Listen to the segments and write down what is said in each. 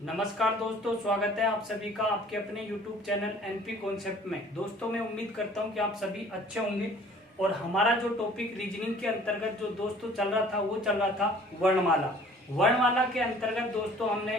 नमस्कार दोस्तों, स्वागत है आप सभी का आपके अपने YouTube चैनल एनपी कॉन्सेप्ट में। दोस्तों मैं उम्मीद करता हूं कि आप सभी अच्छे होंगे। और हमारा जो टॉपिक रीजनिंग के अंतर्गत जो दोस्तों चल रहा था वो चल रहा था वर्णमाला। वर्णमाला के अंतर्गत दोस्तों हमने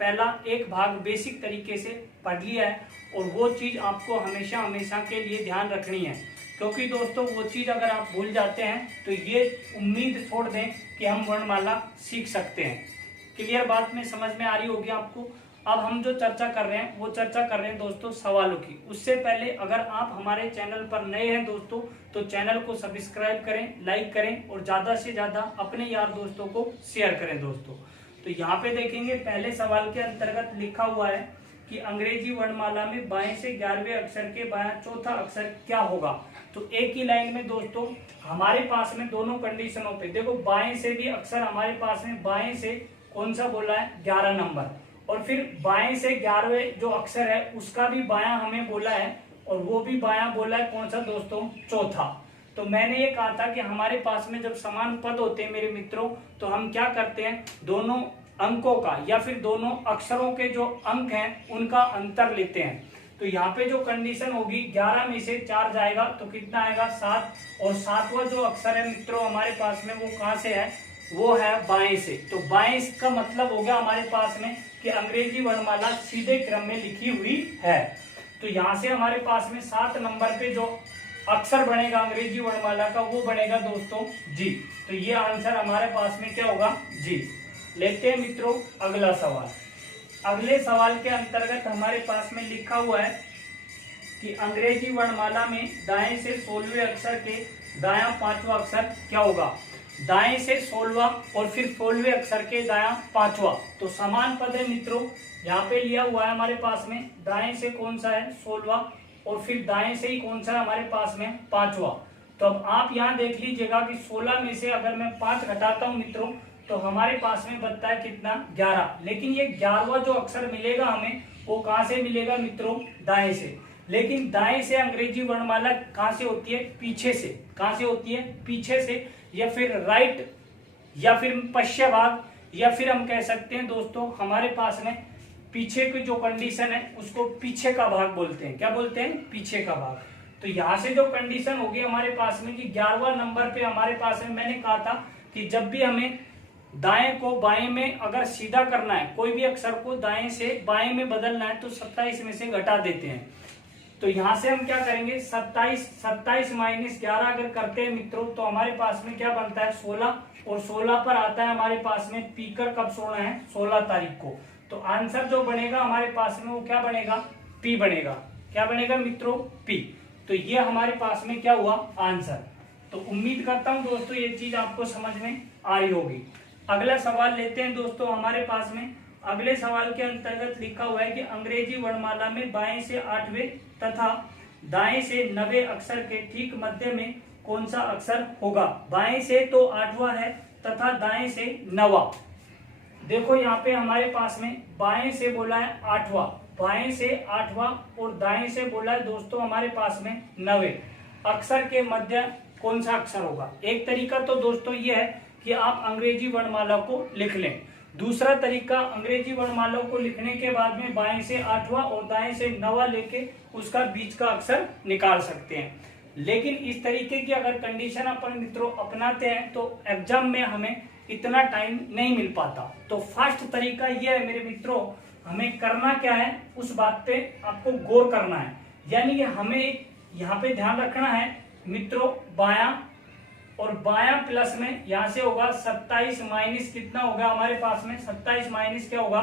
पहला एक भाग बेसिक तरीके से पढ़ लिया है और वो चीज़ आपको हमेशा हमेशा के लिए ध्यान रखनी है, क्योंकि दोस्तों वो चीज़ अगर आप भूल जाते हैं तो ये उम्मीद छोड़ दें कि हम वर्णमाला सीख सकते हैं। क्लियर बात में समझ में आ रही होगी आपको। अब हम जो चर्चा कर रहे हैं वो चर्चा कर रहे हैं दोस्तों सवालों की। उससे पहले अगर आप हमारे चैनल पर नए हैं दोस्तों तो चैनल को सब्सक्राइब करें, लाइक करें और ज्यादा से ज्यादा अपने यार दोस्तों को शेयर करें दोस्तों। तो यहाँ पे देखेंगे पहले सवाल के अंतर्गत लिखा हुआ है कि अंग्रेजी वर्णमाला में बाएं से 11वें अक्षर के बायां चौथा अक्षर क्या होगा। तो एक ही लाइन में दोस्तों हमारे पास में दोनों कंडीशनों पे देखो, बाएं से भी अक्षर हमारे पास में बाएं से कौन सा बोला है 11 नंबर, और फिर बाएं से 11वें जो अक्षर है उसका भी बायां हमें बोला है और वो भी बायां बोला है कौन सा दोस्तों चौथा। तो मैंने ये कहा था कि हमारे पास में जब समान पद होते हैं मेरे मित्रों तो हम क्या करते हैं, दोनों अंकों का या फिर दोनों अक्षरों के जो अंक हैं उनका अंतर लेते हैं। तो यहाँ पे जो कंडीशन होगी 11 में से 4 जाएगा तो कितना आएगा 7, और 7वां जो अक्षर है मित्रों हमारे पास में वो कहाँ से है, वो है बाएं से। तो बाएं का मतलब हो गया हमारे पास में कि अंग्रेजी वर्णमाला सीधे क्रम में लिखी हुई है। तो यहाँ से हमारे पास में 7 नंबर पे जो अक्षर बनेगा अंग्रेजी वर्णमाला का वो बनेगा दोस्तों जी। तो ये आंसर हमारे पास में क्या होगा जी। लेते हैं मित्रों अगला सवाल। अगले सवाल के अंतर्गत हमारे पास में लिखा हुआ है कि अंग्रेजी वर्णमाला में दाएं से 16वें अक्षर के दायां 5वां अक्षर क्या होगा। दाएं से 16वां और फिर 16वें अक्षर के दायां 5वां, तो समान पद है मित्रों। यहाँ पे लिया हुआ है हमारे पास में दाएं से कौन सा है 16वां और फिर दाएं से ही कौन सा है हमारे पास में 5वां। तो अब आप यहाँ देख लीजिएगा कि 16 में से अगर मैं 5 घटाता हूँ मित्रों तो हमारे पास में बनता है कितना 11। लेकिन ये 11वां जो अक्षर मिलेगा हमें वो कहाँ से मिलेगा मित्रों, दाएं से। लेकिन दाएं से अंग्रेजी वर्णमाला कहाँ से होती है, पीछे से। कहाँ से होती है, पीछे से, या फिर राइट या फिर पश्चिम भाग, या फिर हम कह सकते हैं दोस्तों हमारे पास में पीछे की जो कंडीशन है उसको पीछे का भाग बोलते हैं। क्या बोलते हैं, पीछे का भाग। तो यहाँ से जो कंडीशन होगी हमारे पास में कि 11वां नंबर पे हमारे पास में मैंने कहा था कि जब भी हमें दाएं को बाएं में अगर सीधा करना है, कोई भी अक्षर को दाएं से बाएं में बदलना है तो 27 में से घटा देते हैं। तो यहां से हम क्या करेंगे 27 माइनस 11 अगर करते हैं मित्रों तो हमारे पास में क्या बनता है 16, और 16 पर आता है हमारे पास में पीकर कब सोना है 16 तारीख को। तो आंसर जो बनेगा हमारे पास में वो क्या बनेगा, पी बनेगा। क्या बनेगा मित्रों, पी। तो ये हमारे पास में क्या हुआ आंसर। तो उम्मीद करता हूं दोस्तों ये चीज आपको समझ में आ रही होगी। अगला सवाल लेते हैं दोस्तों हमारे पास में। अगले सवाल के अंतर्गत लिखा हुआ है कि अंग्रेजी वर्णमाला में बाएं से 8वें तथा दाएं से 9वें अक्षर के ठीक मध्य में कौन सा अक्षर होगा। बाएं से तो 8वां है तथा दाएं से 9वां। देखो यहाँ पे हमारे पास में बाएं से बोला है 8वां, बाएं से 8वां और दाएं से बोला है दोस्तों हमारे पास में 9वें अक्षर के मध्य कौन सा अक्षर होगा। एक तरीका तो दोस्तों ये है कि आप अंग्रेजी वर्णमाला को लिख लें। दूसरा तरीका अंग्रेजी वर्णमाला को लिखने के बाद में बाएं से 8वां और दाएं से 9वां लेके उसका बीच का अक्षर निकाल सकते हैं। लेकिन इस तरीके की अगर कंडीशन अपन मित्रों अपनाते हैं तो एग्जाम में हमें इतना टाइम नहीं मिल पाता। तो फर्स्ट तरीका यह है मेरे मित्रों, हमें करना क्या है उस बात पे आपको गौर करना है। यानी कि हमें यहाँ पे ध्यान रखना है मित्रों, बायां और बायां प्लस में यहां से होगा 27 माइनस कितना होगा हमारे पास में 27 माइनस क्या होगा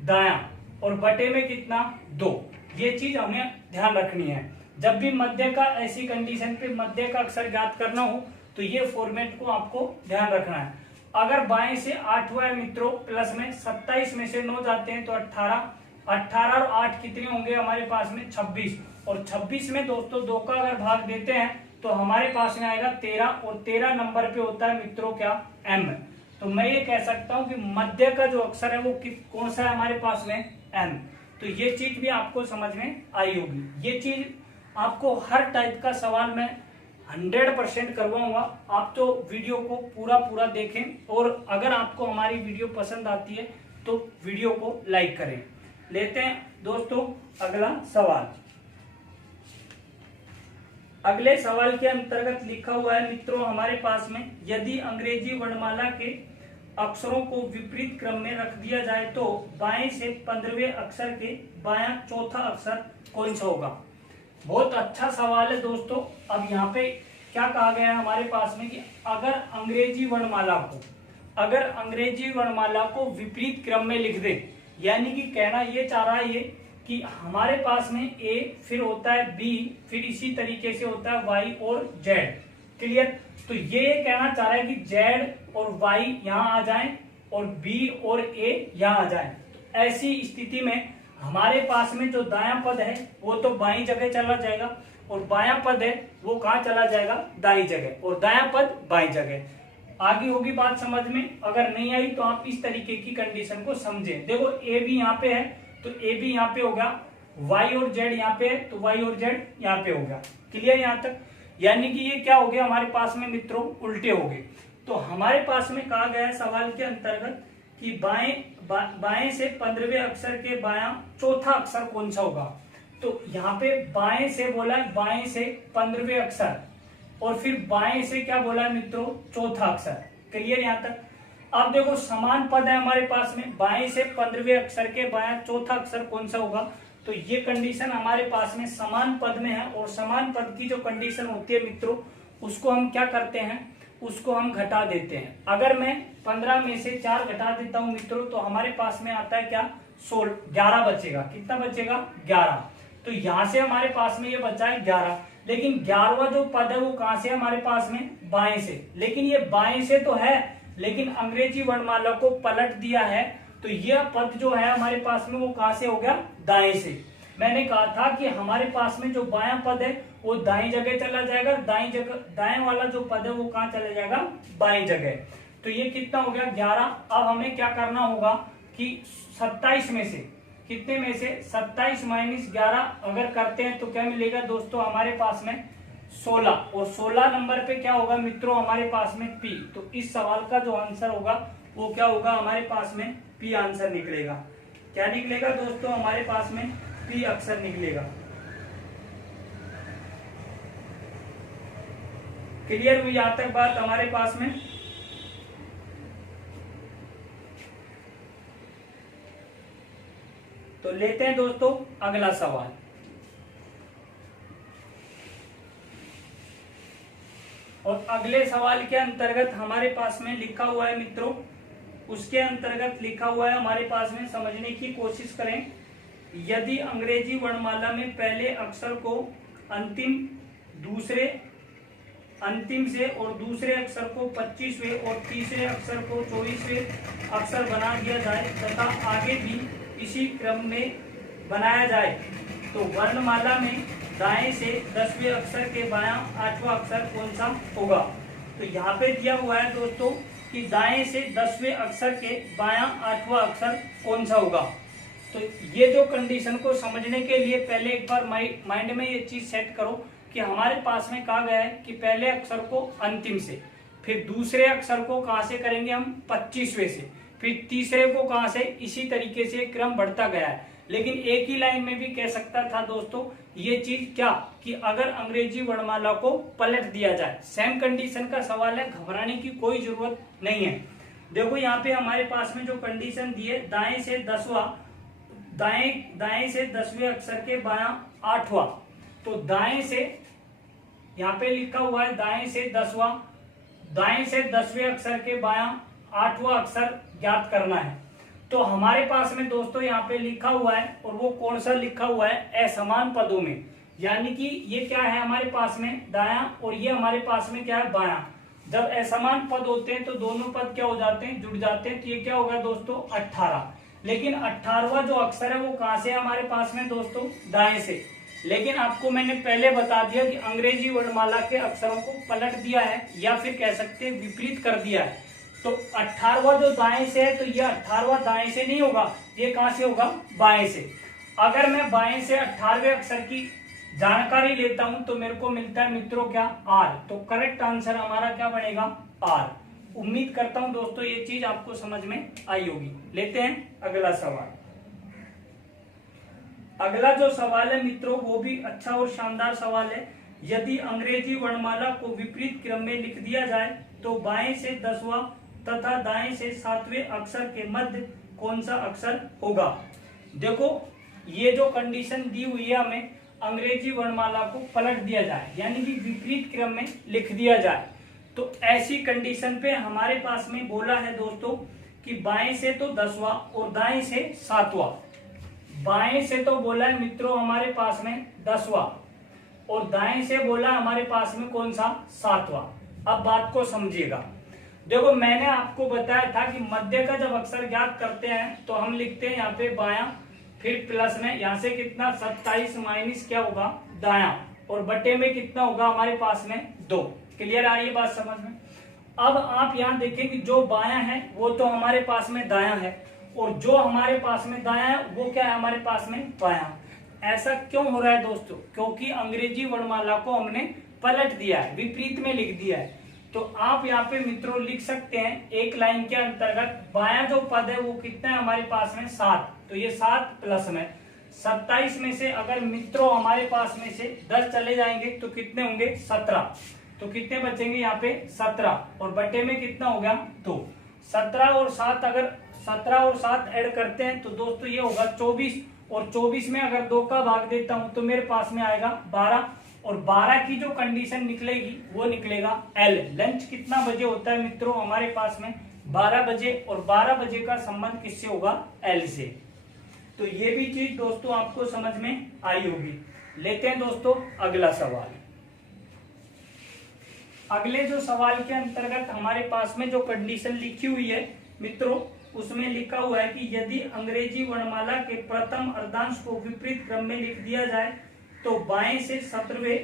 दायां, और बटे में कितना 2। ये चीज हमें ध्यान रखनी है। जब भी मध्य का ऐसी कंडीशन पे मध्य का अक्षर ज्ञात करना हो तो ये फॉर्मेट को आपको ध्यान रखना है। अगर बाएं से 8वां मित्रों प्लस में 27 में से 9 जाते हैं तो 18 और 8 कितने होंगे हमारे पास में 26, और 26 में दोस्तों 2 का अगर भाग देते हैं तो हमारे पास में आएगा 13, और 13 नंबर पे होता है मित्रों क्या एम। तो मैं ये कह सकता हूं कि मध्य का जो अक्षर है वो कौन सा है हमारे पास में एम। तो ये चीज भी आपको समझ में आई होगी। ये चीज आपको हर टाइप का सवाल मैं 100% करवाऊंगा। आप तो वीडियो को पूरा देखें, और अगर आपको हमारी वीडियो पसंद आती है तो वीडियो को लाइक करें। लेते हैं दोस्तों अगला सवाल। अगले सवाल के अंतर्गत लिखा हुआ है मित्रों हमारे पास में, यदि अंग्रेजी वर्णमाला के अक्षरों को विपरीत क्रम में रख दिया जाए तो बाएं से 15वें अक्षर के बायां चौथा अक्षर कौन सा होगा। बहुत अच्छा सवाल है दोस्तों। अब यहाँ पे क्या कहा गया है हमारे पास में कि अगर अंग्रेजी वर्णमाला को विपरीत क्रम में लिख दे, यानी कि कहना ये चाह रहा है ये कि हमारे पास में ए, फिर होता है बी, फिर इसी तरीके से होता है वाई और जेड। क्लियर। तो ये कहना चाह रहा है कि जेड और वाई यहाँ आ जाएं और बी और ए यहाँ आ जाएं। तो ऐसी स्थिति में हमारे पास में जो दायां पद है वो तो बाईं जगह चला जाएगा और बायां पद है वो कहाँ चला जाएगा, दाईं जगह, और दायां पद बाईं जगह। आगे होगी बात समझ में। अगर नहीं आई तो आप इस तरीके की कंडीशन को समझें। देखो ए भी यहाँ पे है तो ए भी यहाँ पे होगा, वाई और जेड यहाँ पे है तो वाई और जेड यहाँ पे होगा। क्लियर यहाँ तक। यानी कि ये क्या हो गया हमारे पास में मित्रों, उल्टे हो गए। तो हमारे पास में कहा गया है सवाल के अंतर्गत कि बाएं से 15वें अक्षर के बायां चौथा अक्षर कौन सा होगा। तो यहाँ पे बाएं से बोला है, बाएं से 15वें अक्षर, और फिर बाएं से क्या बोला है मित्रों, चौथा अक्षर। क्लियर यहाँ तक। अब देखो समान पद है हमारे पास में, बाएं से 15वें अक्षर के बायां चौथा अक्षर कौन सा होगा। तो ये कंडीशन हमारे पास में समान पद में है, और समान पद की जो कंडीशन होती है मित्रों उसको हम क्या करते हैं, उसको हम घटा देते हैं। अगर मैं 15 में से 4 घटा देता हूं मित्रों तो हमारे पास में आता है क्या, 11 बचेगा। कितना बचेगा, 11। तो यहां से हमारे पास में ये बचा है 11, लेकिन 11वां जो पद है वो कहां से हमारे पास में, बाएं से। लेकिन ये बाएं से तो है, लेकिन अंग्रेजी वर्णमाला को पलट दिया है तो यह पद जो है हमारे पास में वो कहां से हो गया, दाएं से। मैंने कहा था कि हमारे पास में जो बायां पद है वो दाएं जगह चला जाएगा, दाएं वाला जो पद है वो कहां चला जाएगा, बाएं जगह। तो ये कितना हो गया, 11। अब हमें क्या करना होगा कि 27 में से, कितने में से, 27 - 11 अगर करते हैं तो क्या मिलेगा दोस्तों हमारे पास में 16, और 16 नंबर पे क्या होगा मित्रों हमारे पास में पी। तो इस सवाल का जो आंसर होगा वो क्या होगा हमारे पास में, पी आंसर निकलेगा। क्या निकलेगा दोस्तों हमारे पास में, पी अक्षर निकलेगा। क्लियर हुई यहां तक बात हमारे पास में। तो लेते हैं दोस्तों अगला सवाल। और अगले सवाल के अंतर्गत हमारे पास में लिखा हुआ है मित्रों, उसके अंतर्गत लिखा हुआ है हमारे पास में, समझने की कोशिश करें। यदि अंग्रेजी वर्णमाला में पहले अक्षर को अंतिम से और दूसरे अक्षर को 25वें और तीसरे अक्षर को 24वें अक्षर बना दिया जाए तथा आगे भी इसी क्रम में बनाया जाए तो वर्णमाला में दाएं से 10वें अक्षर के बायां 8वां अक्षर कौन सा होगा। तो यहाँ पे दिया हुआ है दोस्तों कि दाएं से 10वें अक्षर के बायां 8वां अक्षर कौन सा होगा। तो ये जो कंडीशन को समझने के लिए पहले एक बार माइंड में ये चीज सेट करो कि हमारे पास में कहा गया है कि पहले अक्षर को अंतिम से, फिर दूसरे अक्षर को कहां से करेंगे हम, 25वें से, फिर तीसरे को कहां से, इसी तरीके से क्रम बढ़ता गया है। लेकिन एक ही लाइन में भी कह सकता था दोस्तों ये चीज क्या, कि अगर अंग्रेजी वर्णमाला को पलट दिया जाए। सेम कंडीशन का सवाल है, घबराने की कोई जरूरत नहीं है। देखो यहाँ पे हमारे पास में जो कंडीशन दी है, दाएं से 10वें अक्षर के बायां 8वां, तो दाएं से यहाँ पे लिखा हुआ है दाएं से 10वें अक्षर के बायां 8वां अक्षर ज्ञात करना है। तो हमारे पास में दोस्तों यहाँ पे लिखा हुआ है, और वो कौन सा लिखा हुआ है, असमान पदों में। यानी कि ये क्या है हमारे पास में दायां, और ये हमारे पास में क्या है, बायां। जब असमान पद होते हैं तो दोनों पद क्या हो जाते हैं, जुड़ जाते हैं। तो ये क्या होगा दोस्तों, 18। लेकिन 18वां जो अक्षर है वो कहां से है हमारे पास में दोस्तों, दाएं से। लेकिन आपको मैंने पहले बता दिया कि अंग्रेजी वर्णमाला के अक्षरों को पलट दिया है, या फिर कह सकते हैं विपरीत कर दिया है। तो 18वां जो दाएं से है तो ये 18वां दाएं से नहीं होगा, ये कहां से होगा, बाएं से। अगर मैं बाएं से 18वें अक्षर की जानकारी लेता हूं तो मेरे को मिलता है मित्रों क्या, आर। तो करेक्ट आंसर हमारा क्या बनेगा, आर। उम्मीद करता हूं दोस्तों ये चीज आपको समझ में आई होगी। लेते हैं अगला सवाल। अगला जो सवाल है मित्रों वो भी अच्छा और शानदार सवाल है। यदि अंग्रेजी वर्णमाला को विपरीत क्रम में लिख दिया जाए तो बाएं से 10वां तथा दाएं से 7वें अक्षर के मध्य कौन सा अक्षर होगा। देखो ये जो कंडीशन दी हुई है हमें, अंग्रेजी वर्णमाला को पलट दिया जाए यानी कि विपरीत क्रम में लिख दिया जाए, तो ऐसी कंडीशन पे हमारे पास में बोला है दोस्तों कि बाएं से तो 10वां और दाएं से 7वां। बाएं से तो बोला है मित्रों हमारे पास में 10वां और दाएं से बोला हमारे पास में कौन सा 7वां। अब बात को समझिएगा। देखो मैंने आपको बताया था कि मध्य का जब अक्षर ज्ञात करते हैं तो हम लिखते हैं यहाँ पे बायां, फिर प्लस में यहाँ से कितना 27 माइनस क्या होगा दायां, और बटे में कितना होगा हमारे पास में 2। क्लियर आ रही है बात समझ में। अब आप यहाँ देखें कि जो बायां है वो तो हमारे पास में दायां है और जो हमारे पास में दायां है वो क्या है हमारे पास में बायां। ऐसा क्यों हो रहा है दोस्तों, क्योंकि अंग्रेजी वर्णमाला को हमने पलट दिया है, विपरीत में लिख दिया है। तो आप यहाँ पे मित्रों लिख सकते हैं एक लाइन के अंतर्गत बायां जो पद है वो कितना है हमारे पास में 7, तो ये 7 प्लस में 27 में से अगर मित्रों हमारे पास में से 10 चले जाएंगे तो कितने होंगे 17, तो कितने बचेंगे यहाँ पे 17 और बटे में कितना हो गया 2। 17 और 7 अगर 17 और 7 ऐड करते हैं तो दोस्तों ये होगा 24 और 24 में अगर 2 का भाग देता हूं तो मेरे पास में आएगा 12 और 12 की जो कंडीशन निकलेगी वो निकलेगा एल। लंच कितना बजे होता है मित्रों हमारे पास में 12 बजे और 12 बजे का संबंध किससे होगा एल से। तो ये भी चीज दोस्तों आपको समझ में आई होगी। लेते हैं दोस्तों अगला सवाल। अगले जो सवाल के अंतर्गत हमारे पास में जो कंडीशन लिखी हुई है मित्रों उसमें लिखा हुआ है कि यदि अंग्रेजी वर्णमाला के प्रथम अर्धांश को विपरीत क्रम में लिख दिया जाए तो बाएं से 17वें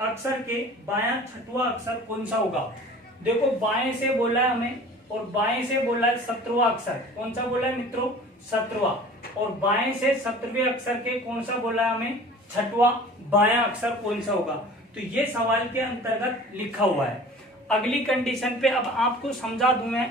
अक्षर के बायां 6वां अक्षर कौन सा होगा। देखो बाएं से बोला है हमें और बाएं से बोला है 17वां अक्षर, कौन सा बोला है मित्रों 17वां, और बाएं से 17वें अक्षर के कौन सा बोला है हमें 6वां बायां अक्षर कौन सा होगा। तो ये सवाल के अंतर्गत लिखा हुआ है। अगली कंडीशन पे अब आपको समझा दूं मैं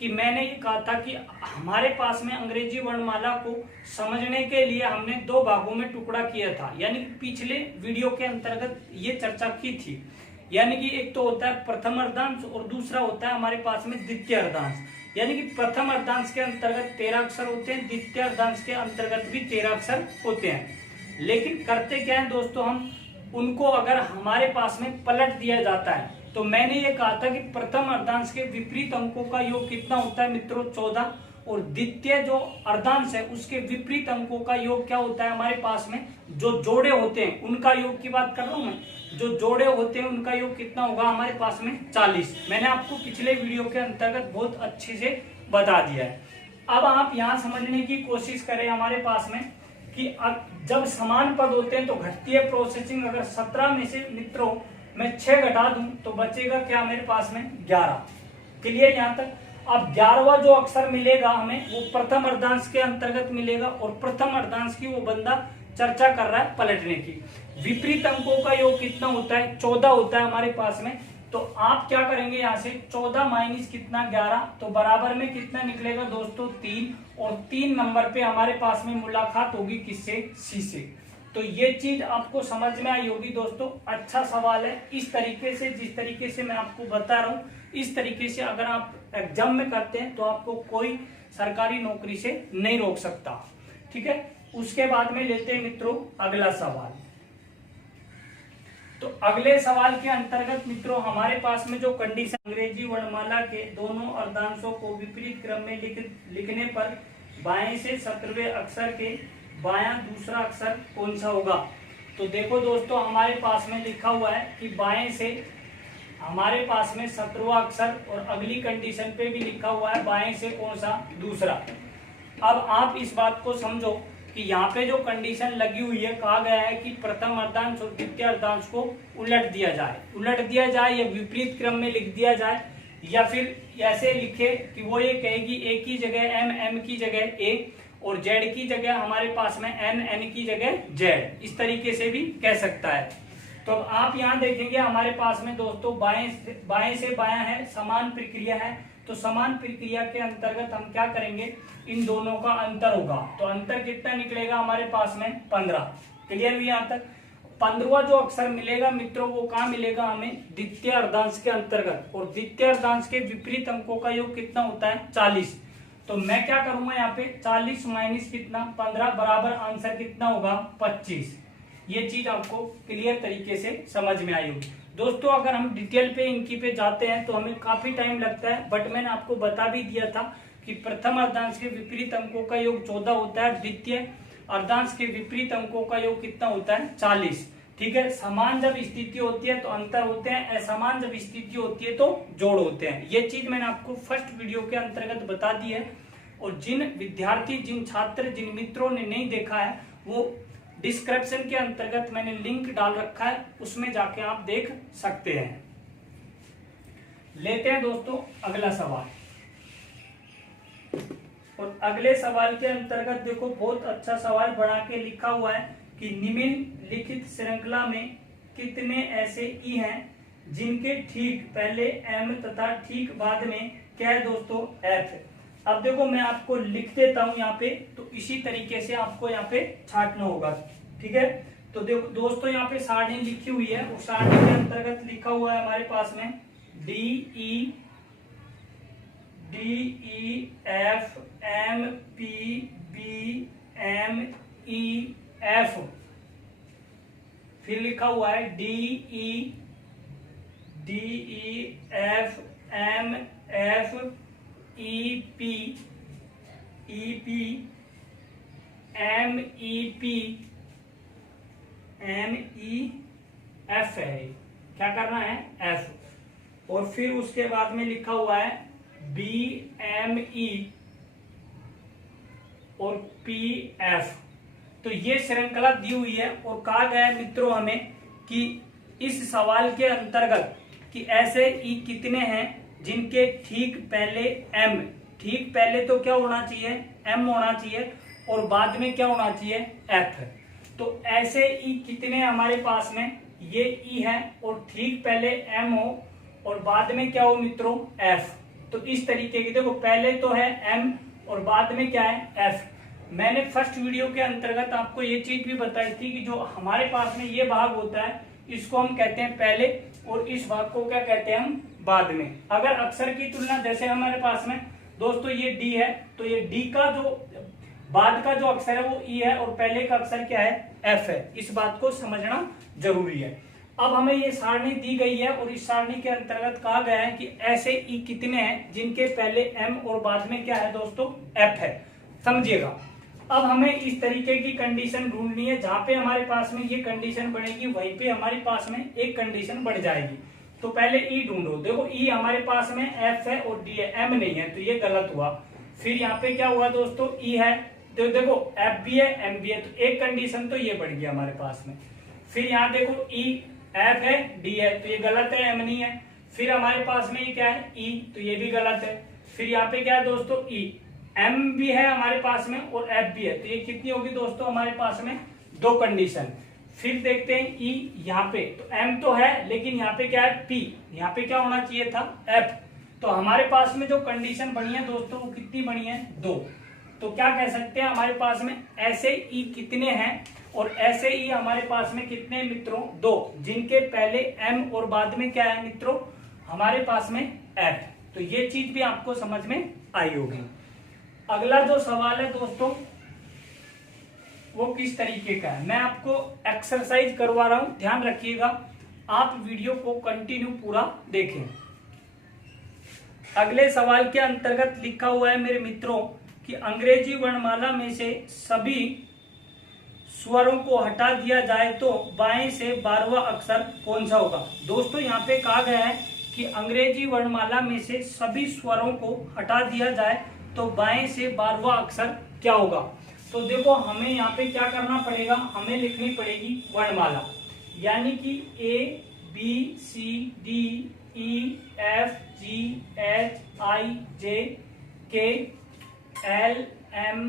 कि मैंने ये कहा था कि हमारे पास में अंग्रेजी वर्णमाला को समझने के लिए हमने 2 भागों में टुकड़ा किया था, यानी पिछले वीडियो के अंतर्गत ये चर्चा की थी। यानी कि एक तो होता है प्रथम अर्धांश और दूसरा होता है हमारे पास में द्वितीय अर्धांश। यानी कि प्रथम अर्धांश के अंतर्गत 13 अक्षर होते हैं, द्वितीय अर्धांश के अंतर्गत भी 13 अक्षर होते हैं। लेकिन करते क्या है दोस्तों, हम उनको अगर हमारे पास में पलट दिया जाता है तो मैंने ये कहा था कि प्रथम अर्धांश के विपरीत अंकों का योग कितना होता है मित्रों 14, और द्वितीय जो अर्धांश है उसके विपरीत अंकों का योग क्या होता है हमारे पास में जो जोड़े होते हैं उनका योग की बात कर रहा हूं मैं, जो जोड़े होते हैं उनका योग कितना होगा हमारे पास में 40। मैंने आपको पिछले वीडियो के अंतर्गत बहुत अच्छे से बता दिया है। अब आप यहाँ समझने की कोशिश करें हमारे पास में कि जब समान पद होते हैं तो घटती है प्रोसेसिंग। अगर 17 में से मित्रों मैं 6 घटा दूं तो बचेगा क्या मेरे पास में 11। क्लियर यहाँ तक। अब 11वां जो अक्षर मिलेगा हमें वो प्रथम अर्धांश के अंतर्गत मिलेगा और प्रथम अर्धांश की वो बंदा चर्चा कर रहा है पलटने की। विपरीत अंकों का योग कितना होता है 14 होता है हमारे पास में। तो आप क्या करेंगे यहाँ से 14 माइनस कितना 11, तो बराबर में कितना निकलेगा दोस्तों 3, और 3 नंबर पे हमारे पास में मुलाकात होगी किससे सी से। तो ये चीज आपको समझ में आई होगी दोस्तों। अच्छा सवाल है। इस तरीके से जिस तरीके से मैं आपको बता रहा हूँ इस तरीके से अगर आप एग्जाम में करते हैं तो आपको कोई सरकारी नौकरी से नहीं रोक सकता। ठीक है, उसके बाद में लेते हैं मित्रों अगला सवाल। तो अगले सवाल के अंतर्गत मित्रों हमारे पास में जो कंडीशन अंग्रेजी वर्णमाला के दोनों अर्धांशों को विपरीत क्रम में लिखने पर बाएं से 17वें अक्षर के बायां दूसरा अक्षर कौन सा होगा। तो देखो दोस्तों हमारे पास में लिखा हुआ है कि बाएं से हमारे पास में 17वां अक्षर और अगली कंडीशन पे भी लिखा हुआ है बाएं से कौन सा दूसरा। अब आप इस बात को समझो कि यहाँ पे जो कंडीशन लगी हुई है कहा गया है कि प्रथम अर्धांश और द्वितीय अर्धांश को उलट दिया जाए या विपरीत क्रम में लिख दिया जाए, या फिर ऐसे लिखे कि वो ये कहेगी ए की जगह एम की जगह ए और जेड की जगह हमारे पास में एन की जगह जेड, इस तरीके से भी कह सकता है। तो अब आप यहाँ देखेंगे हमारे पास में दोस्तों बाएं से बायां है, समान प्रक्रिया है। तो समान प्रक्रिया के अंतर्गत हम क्या करेंगे, इन दोनों का अंतर होगा। तो अंतर कितना निकलेगा हमारे पास में 15। क्लियर हुई यहाँ तक। 15वां जो अक्षर मिलेगा मित्रों वो कहाँ मिलेगा हमें, द्वितीय अर्धांश के अंतर्गत। और द्वितीय अर्धांश के विपरीत अंकों का योग कितना होता है 40। तो मैं क्या करूंगा यहाँ पे 40 माइनस कितना 15 बराबर आंसर कितना होगा 25। ये चीज आपको क्लियर तरीके से समझ में आई होगी। दोस्तों अगर हम डिटेल पे इनकी पे जाते हैं तो हमें काफी टाइम लगता है, बट मैंने आपको बता भी दिया था कि प्रथम अर्धांश के विपरीत अंकों का योग 14 होता है, द्वितीय अर्धांश के विपरीत अंकों का योग कितना होता है 40। ठीक है। समान जब स्थिति होती है तो अंतर होते हैं, असमान जब स्थिति होती है तो जोड़ होते हैं। ये चीज मैंने आपको फर्स्ट वीडियो के अंतर्गत बता दी है। और जिन विद्यार्थी, जिन छात्र, जिन मित्रों ने नहीं देखा है वो डिस्क्रिप्शन के अंतर्गत मैंने लिंक डाल रखा है, उसमें जाके आप देख सकते हैं। लेते हैं दोस्तों अगला सवाल। और अगले सवाल के अंतर्गत देखो बहुत अच्छा सवाल बना के लिखा हुआ है कि निम्नलिखित श्रृंखला में कितने ऐसे ई हैं जिनके ठीक पहले एम तथा ठीक बाद में क्या है दोस्तों एफ। अब देखो मैं आपको लिख देता हूं यहाँ पे, तो इसी तरीके से आपको यहाँ पे छाटना होगा। ठीक है। तो देखो दोस्तों यहाँ पे सारणी लिखी हुई है, उस सारणी के अंतर्गत लिखा हुआ है हमारे पास में D E F M P B M E F. फिर लिखा हुआ है D E F M F E P M E F है। क्या करना है एफ। और फिर उसके बाद में लिखा हुआ है बी एम ई और पी एफ। तो ये श्रृंखला दी हुई है और कहा गया है मित्रों हमें कि इस सवाल के अंतर्गत कि ऐसे ई कितने हैं जिनके ठीक पहले एम, ठीक पहले तो क्या होना चाहिए एम होना चाहिए और बाद में क्या होना चाहिए एफ। तो ऐसे ई कितने हमारे पास में, ये ई है और ठीक पहले एम हो और बाद में क्या हो मित्रों एफ। तो इस तरीके की देखो पहले तो है एम और बाद में क्या है एफ। मैंने फर्स्ट वीडियो के अंतर्गत आपको ये चीज भी बताई थी कि जो हमारे पास में ये भाग होता है इसको हम कहते हैं पहले और इस भाग को क्या कहते हैं हम बाद में। अगर अक्षर की तुलना जैसे हमारे पास में दोस्तों ये डी है तो ये डी का जो बाद का जो अक्षर है वो ई है और पहले का अक्षर क्या है एफ है। इस बात को समझना जरूरी है। अब हमें ये सारणी दी गई है और इस सारणी के अंतर्गत कहा गया है कि ऐसे ई कितने हैं जिनके पहले एम और बाद में क्या है दोस्तों एफ है। समझिएगा। अब हमें इस तरीके की कंडीशन ढूंढनी है जहां पे हमारे पास में ये कंडीशन बढ़ेगी वहीं पे हमारे पास में एक कंडीशन बढ़ जाएगी। तो पहले ई ढूंढो। देखो ई हमारे पास में एफ है और डी है, एम नहीं है, तो ये गलत हुआ। फिर यहाँ पे क्या हुआ दोस्तों ई है तो देखो एफ भी है एम भी है, तो एक कंडीशन तो ये बढ़ गया हमारे पास में। फिर यहाँ देखो ई एफ है डी है, तो ये गलत है, एम नहीं है। फिर हमारे पास में ये क्या है ई, तो ये भी गलत है। फिर यहाँ पे क्या है दोस्तों ई, एम भी है हमारे पास में और एफ भी है, तो ये कितनी होगी दोस्तों हमारे पास में दो कंडीशन। फिर देखते हैं ई यहाँ पे, तो एम तो है लेकिन यहाँ पे क्या है पी, यहाँ पे क्या होना चाहिए था एफ। तो हमारे पास में जो कंडीशन बनी है दोस्तों वो कितनी बनी है दो। तो क्या कह सकते हैं हमारे पास में ऐसे ई कितने हैं और ऐसे ई हमारे पास में कितने मित्रों दो, जिनके पहले एम और बाद में क्या है मित्रों हमारे पास में एफ। तो ये चीज भी आपको समझ में आई होगी। अगला जो सवाल है दोस्तों वो किस तरीके का है, मैं आपको एक्सरसाइज करवा रहा हूं, ध्यान रखिएगा, आप वीडियो को कंटिन्यू पूरा देखें। अगले सवाल के अंतर्गत लिखा हुआ है मेरे मित्रों कि अंग्रेजी वर्णमाला में से सभी स्वरों को हटा दिया जाए तो बाएं से 12वां अक्षर कौन सा होगा। दोस्तों यहाँ पे कहा गया है कि अंग्रेजी वर्णमाला में से सभी स्वरों को हटा दिया जाए तो बाएं से 12वां अक्षर क्या होगा। तो देखो हमें यहाँ पे क्या करना पड़ेगा, हमें लिखनी पड़ेगी वर्णमाला, यानी कि A B C D E F G H I J K L M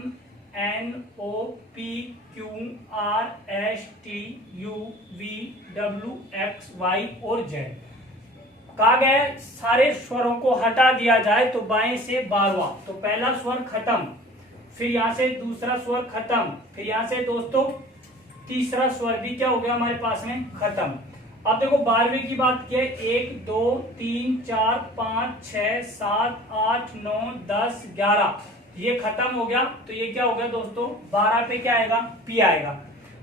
NOPQRSTUVWXY और Z। कहा गया है सारे स्वरों को हटा दिया जाए तो बाएं से 12वां। तो पहला स्वर खत्म, फिर यहाँ से दूसरा स्वर खत्म, फिर यहाँ से दोस्तों तीसरा स्वर भी क्या हो गया हमारे पास में खत्म। अब देखो 12वीं की बात की है, 1 2 3 4 5 6 7 8 9 10 11 ये खत्म हो गया। तो ये क्या हो गया दोस्तों 12 पे क्या आएगा पी आएगा।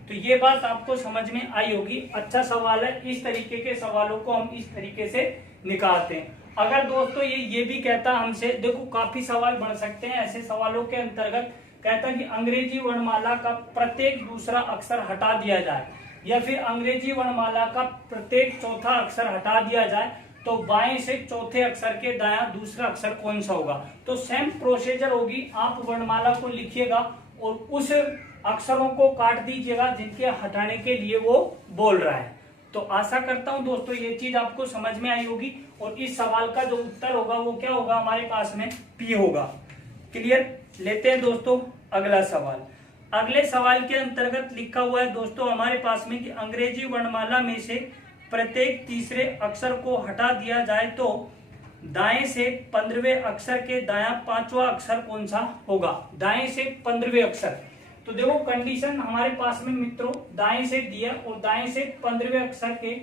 तो ये बात आपको समझ में आई होगी। अच्छा सवाल है, इस तरीके के सवालों को हम इस तरीके से निकालते हैं। अगर दोस्तों ये भी कहता हमसे, देखो काफी सवाल बढ़ सकते हैं ऐसे सवालों के अंतर्गत। कहता कि अंग्रेजी वर्णमाला का प्रत्येक दूसरा अक्षर हटा दिया जाए, या फिर अंग्रेजी वर्णमाला का प्रत्येक चौथा अक्षर हटा दिया जाए तो बाएं से चौथे अक्षर के दायां दूसरा अक्षर कौन सा होगा। तो सेम प्रोसीजर होगी, आप वर्णमाला को लिखिएगा और उस अक्षरों को काट दीजिएगा जिनके हटाने के लिए वो बोल रहा है। तो आशा करता हूं दोस्तों ये चीज आपको समझ में आई होगी और इस सवाल का जो उत्तर होगा वो क्या होगा हमारे पास में पी होगा। क्लियर। लेते हैं दोस्तों अगला सवाल। अगले सवाल के अंतर्गत लिखा हुआ है दोस्तों हमारे पास में कि अंग्रेजी वर्णमाला में से प्रत्येक तीसरे अक्षर को हटा दिया जाए तो दाएं से 15वें अक्षर के दायां 5वां अक्षर कौन सा होगा। दाएं से 15वें अक्षर, तो देखो कंडीशन हमारे पास में मित्रों दाएं से दिया और दाएं से 15वें अक्षर के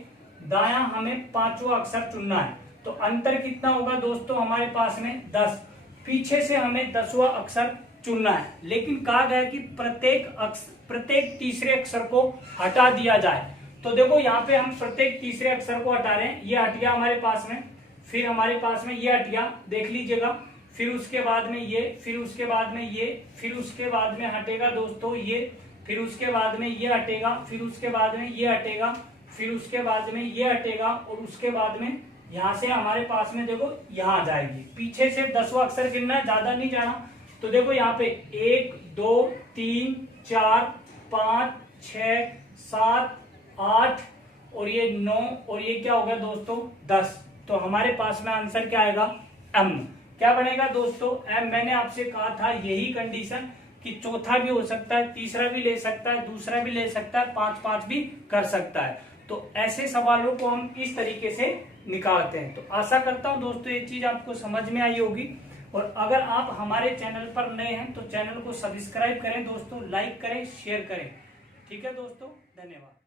दायां हमें 5वां अक्षर चुनना है। तो अंतर कितना होगा दोस्तों हमारे पास में 10। पीछे से हमें 10वां अक्षर चुनना है, लेकिन कहा गया कि प्रत्येक तीसरे अक्षर को हटा दिया जाए। तो देखो यहाँ पे हम प्रत्येक तीसरे अक्षर को हटा रहे हैं, ये हट गया हमारे पास में, फिर हमारे पास में ये हट गया, देख लीजिएगा, फिर उसके बाद में ये, फिर उसके बाद में ये, फिर उसके बाद में हटेगा दोस्तों ये, फिर उसके बाद में ये हटेगा, फिर उसके बाद में ये हटेगा, फिर उसके बाद में ये हटेगा और उसके बाद में यहाँ से हमारे पास में देखो यहाँ आ जाएगी। पीछे से 10वां अक्षर गिनना है, ज्यादा नहीं जाना। तो देखो यहाँ पे 1 2 3 4 5 6 7 8 और ये 9 और ये क्या हो गया दोस्तों 10। तो हमारे पास में आंसर क्या आएगा एम। क्या बनेगा दोस्तों एम। मैंने आपसे कहा था यही कंडीशन कि चौथा भी हो सकता है, तीसरा भी ले सकता है, दूसरा भी ले सकता है, 5 भी कर सकता है। तो ऐसे सवालों को हम इस तरीके से निकालते हैं। तो आशा करता हूं दोस्तों ये चीज आपको समझ में आई होगी। और अगर आप हमारे चैनल पर नए हैं तो चैनल को सब्सक्राइब करें दोस्तों, लाइक करें, शेयर करें। ठीक है दोस्तों, धन्यवाद।